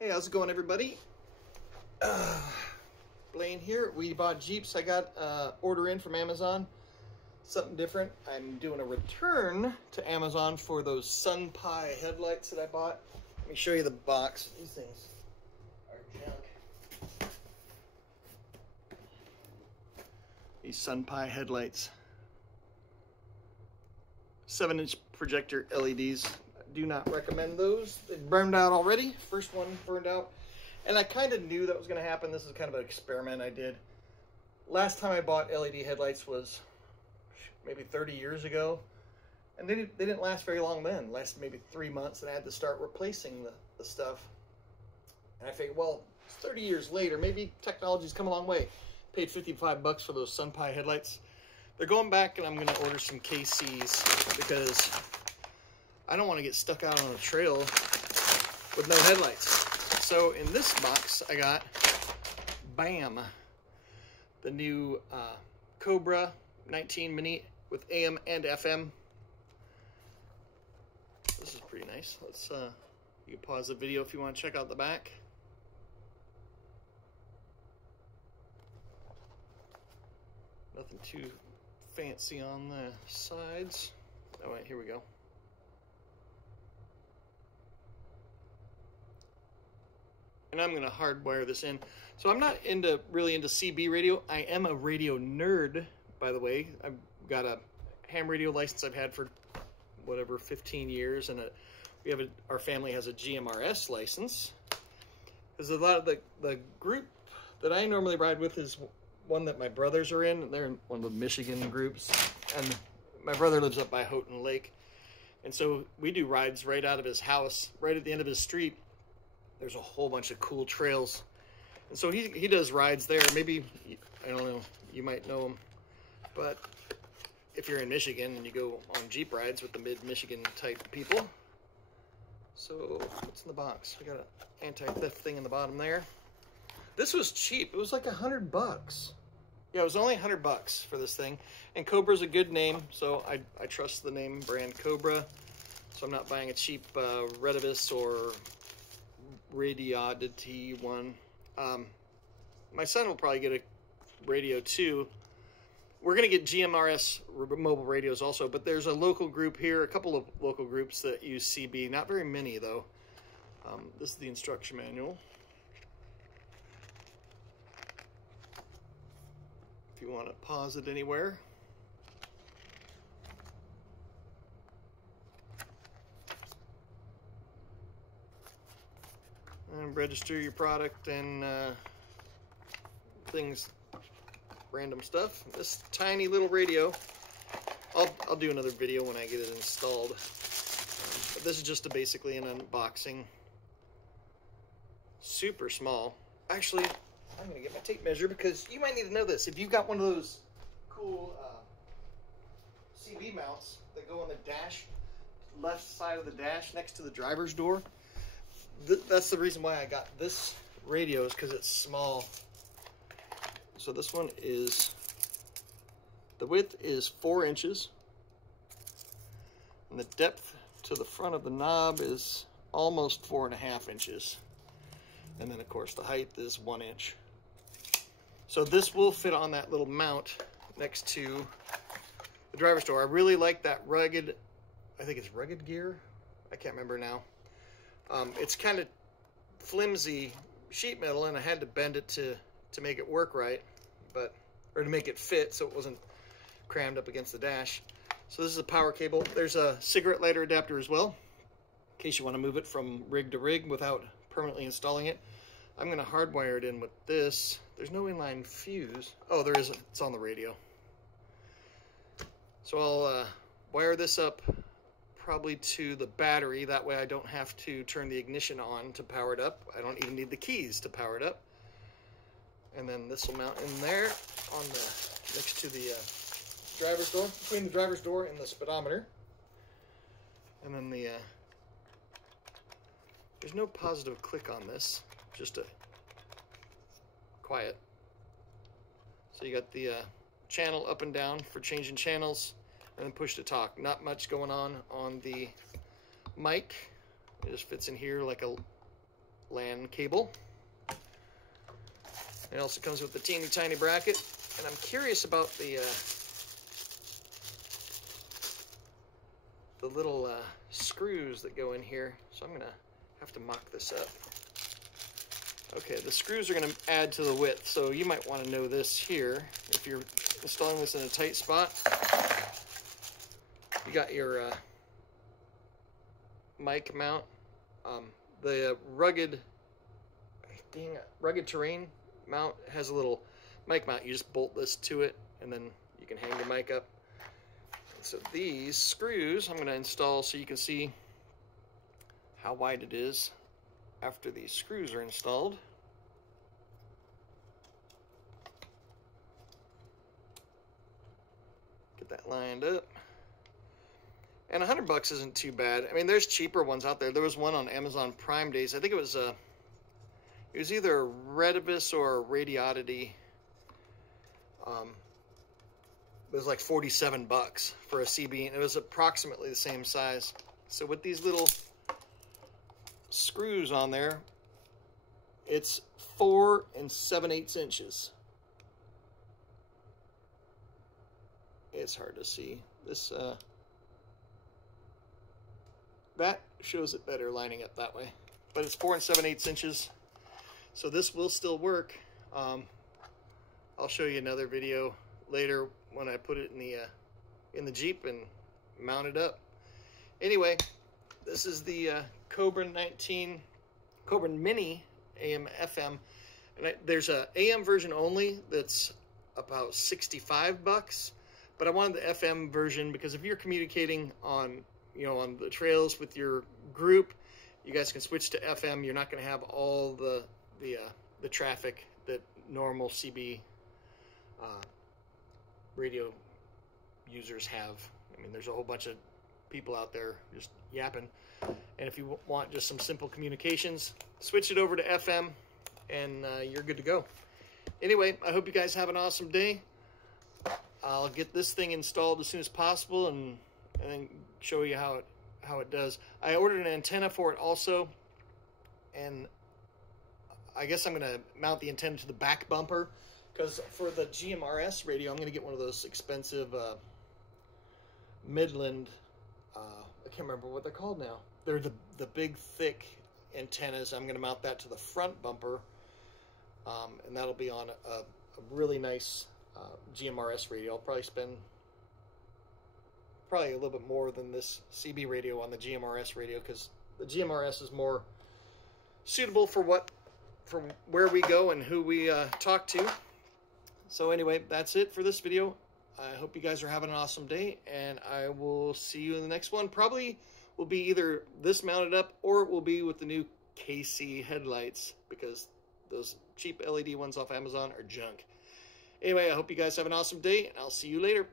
Hey, how's it going, everybody? Blaine here. We bought Jeeps. I got order in from Amazon. Something different. I'm doing a return to Amazon for those Sun Pi headlights that I bought. Let me show you the box. These things are junk. These Sun Pi headlights. 7-inch projector LEDs. Do not recommend those. They burned out already. First one burned out. And I kind of knew that was going to happen. This is kind of an experiment I did. Last time I bought LED headlights was maybe 30 years ago. And they didn't last very long then. Lasted maybe 3 months, and I had to start replacing the stuff. And I figured, well, it's 30 years later. Maybe technology's come a long way. Paid 55 bucks for those Sun Pi headlights. They're going back, and I'm going to order some KCs because I don't want to get stuck out on a trail with no headlights. So in this box, I got, bam, the new Cobra 19 Mini with AM and FM. This is pretty nice. Let's, you can pause the video if you want to check out the back. Nothing too fancy on the sides. Oh wait, here we go. And I'm gonna hardwire this in. So I'm not really into CB radio. I am a radio nerd, by the way. I've got a ham radio license I've had for whatever 15 years, and our family has a GMRS license. Because a lot of the group that I normally ride with is one that my brothers are in. They're in one of the Michigan groups, and my brother lives up by Houghton Lake, and so we do rides right out of his house, right at the end of his street. There's a whole bunch of cool trails. And so he does rides there. Maybe, I don't know, you might know him. But if you're in Michigan and you go on Jeep rides with the mid-Michigan type people. So what's in the box? We got an anti-theft thing in the bottom there. This was cheap. It was like $100 bucks. Yeah, it was only $100 bucks for this thing. And Cobra's a good name, so I trust the name brand Cobra. So I'm not buying a cheap Redivus or Radiodity one. My son will probably get a radio too. We're gonna get GMRS mobile radios also, but there's a local group here, a couple of local groups that use CB, not very many though. This is the instruction manual. If you want to pause it anywhere. And register your product and things, random stuff. This tiny little radio, I'll do another video when I get it installed. But this is just basically an unboxing. Super small. Actually, I'm gonna get my tape measure because you might need to know this. If you've got one of those cool CB mounts that go on the dash, left side of the dash next to the driver's door, that's the reason why I got this radio, is because it's small. So this one is, the width is 4 inches, and the depth to the front of the knob is almost 4.5 inches. And then of course the height is 1 inch. So this will fit on that little mount next to the driver's door. I really like that rugged, I think it's rugged gear. I can't remember now. It's kind of flimsy sheet metal, and I had to bend it to make it work right, or to make it fit so it wasn't crammed up against the dash. So this is a power cable. There's a cigarette lighter adapter as well, in case you want to move it from rig to rig without permanently installing it. I'm going to hardwire it in with this. There's no inline fuse. Oh, there is. It's on the radio. So I'll wire this up probably to the battery. That way I don't have to turn the ignition on to power it up. I don't even need the keys to power it up. And then this will mount in there on next to the driver's door, between the driver's door and the speedometer. And then there's no positive click on this, just a quiet. So you got the channel up and down for changing channels, and then push to talk. Not much going on the mic. It just fits in here like a LAN cable. It also comes with the teeny tiny bracket, and I'm curious about the little screws that go in here, so I'm gonna have to mock this up. Okay, the screws are gonna add to the width, so you might want to know this here. If you're installing this in a tight spot, you got your mic mount. The rugged terrain mount has a little mic mount. You just bolt this to it, and then you can hang the mic up. So these screws I'm going to install so you can see how wide it is after these screws are installed. Get that lined up. And $100 isn't too bad. I mean, there's cheaper ones out there. There was one on Amazon Prime Days. I think it was either Redivis or Radiodity. It was like $47 for a CB, and it was approximately the same size. So with these little screws on there, it's 4 7/8 inches. It's hard to see. This that shows it better lining up that way, but it's 4 7/8 inches. So this will still work. I'll show you another video later when I put it in the Jeep and mount it up. Anyway, this is the Cobra Mini AM FM, and there's a AM version only that's about $65, but I wanted the FM version because if you're communicating on on the trails with your group, you guys can switch to FM. You're not going to have all the traffic that normal CB radio users have. I mean, there's a whole bunch of people out there just yapping, and if you want just some simple communications, switch it over to FM, and you're good to go. Anyway, I hope you guys have an awesome day. I'll get this thing installed as soon as possible, and then show you how it does. I ordered an antenna for it also, and I guess I'm going to mount the antenna to the back bumper, because for the GMRS radio, I'm going to get one of those expensive Midland, I can't remember what they're called now. They're the big, thick antennas. I'm going to mount that to the front bumper, and that'll be on a really nice GMRS radio. I'll probably spend a little bit more than this CB radio on the GMRS radio, because the GMRS is more suitable for where we go and who we talk to. So anyway, that's it for this video. I hope you guys are having an awesome day, and I will see you in the next one. Probably will be either this mounted up, or it will be with the new KC headlights, because those cheap LED ones off Amazon are junk. Anyway, I hope you guys have an awesome day, and I'll see you later.